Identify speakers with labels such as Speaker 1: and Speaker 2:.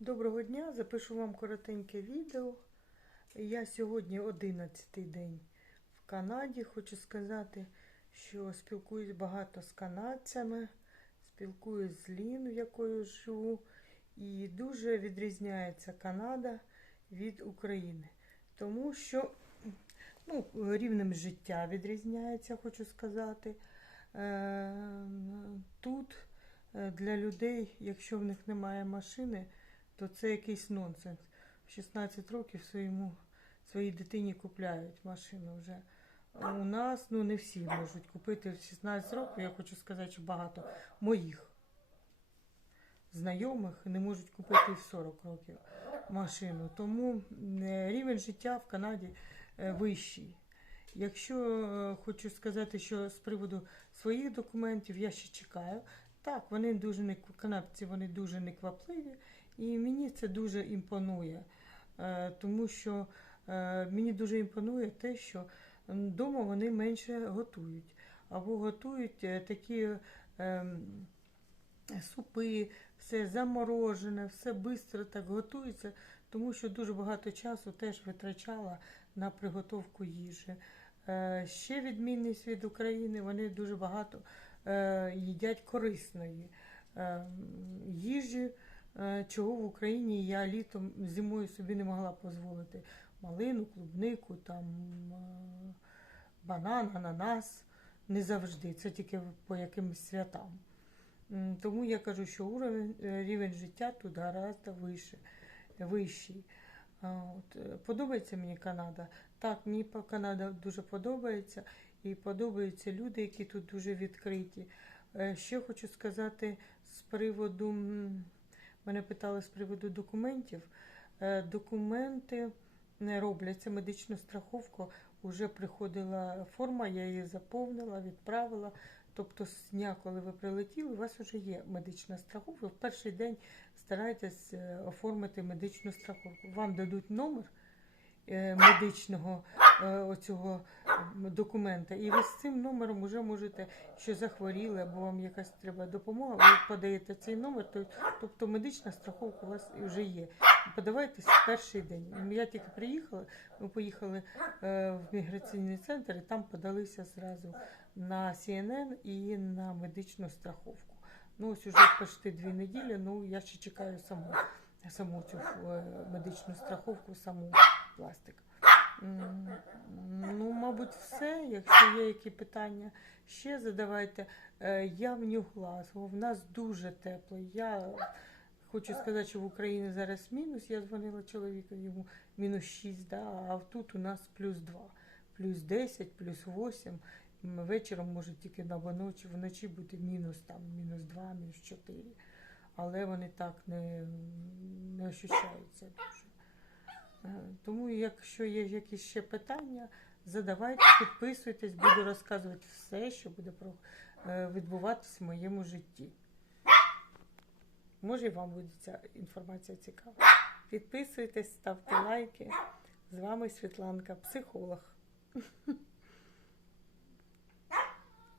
Speaker 1: Доброго дня, запишу вам коротеньке відео. Я сьогодні 11-й день в Канаді. Хочу сказати, що спілкуюсь багато з канадцями, спілкуюсь з Лін, в якою живу. І дуже відрізняється Канада від України. Тому що ну, рівнем життя відрізняється, хочу сказати. Е, Тут е, для людей, якщо в них немає машини, то це якийсь нонсенс. В 16 років своєму, своїй дитині купляють машину вже. У нас ну не всі можуть купити в 16 років. Я хочу сказати, що багато моїх знайомих не можуть купити в 40 років машину. Тому е, рівень життя в Канаді е, вищий. Якщо е, хочу сказати, що з приводу своїх документів я ще чекаю. Так, вони дуже не канадці, вони дуже неквапливі, і мені це дуже імпонує, Е, тому що е, мені дуже імпонує те, що вдома вони менше готують, або готують е, такі ем, супи, все заморожене, все швидко так готується, тому що дуже багато часу теж витрачала на приготовку їжі. Ще відмінність від України, вони дуже багато їдять корисної е, їжі, чого в Україні я літом зимою собі не могла дозволити. Малину, клубнику, там, е, банан, ананас. Не завжди, це тільки по якимось святам. Тому я кажу, що уровень, е, рівень життя тут гораздо вищий. От, е, подобається мені Канада. Так, мені Канада дуже подобається, і подобаються люди, які тут дуже відкриті. Е, Ще хочу сказати з приводу, мене питали з приводу документів. Е, Документи не робляться, медичну страховку вже приходила форма, я її заповнила, відправила. Тобто з дня, коли ви прилетіли, у вас вже є медична страховка. В перший день старайтесь е, оформити медичну страховку. Вам дадуть номер медичного е, оцього документа, і ви з цим номером вже можете, що захворіли, або вам якась треба допомога, ви подаєте цей номер, то- тобто медична страховка у вас вже є. Подавайтесь в перший день. Я тільки приїхала, ми поїхали е, в міграційний центр і там подалися зразу на CNN і на медичну страховку. Ну, ось уже почти дві неділі, ну я ще чекаю саму, саму цю е, медичну страховку, саму пластик. Ну, мабуть, все. Якщо є які питання, ще задавайте. Е, Я в Нью-Глазго, в нас дуже тепло. Я хочу сказати, що в Україні зараз мінус. Я дзвонила чоловіку, йому мінус 6, да, а тут у нас плюс 2, плюс 10, плюс 8. М, Вечором може тільки на вночі, вночі бути мінус там, мінус 2, мінус 4. Але вони так не, не ощущаються дуже. Е, Тому, якщо є якісь ще питання, задавайте, підписуйтесь, буду розказувати все, що буде е, відбуватися в моєму житті. Може, і вам буде ця інформація цікава. Підписуйтесь, ставте лайки. З вами Світланка, психолог.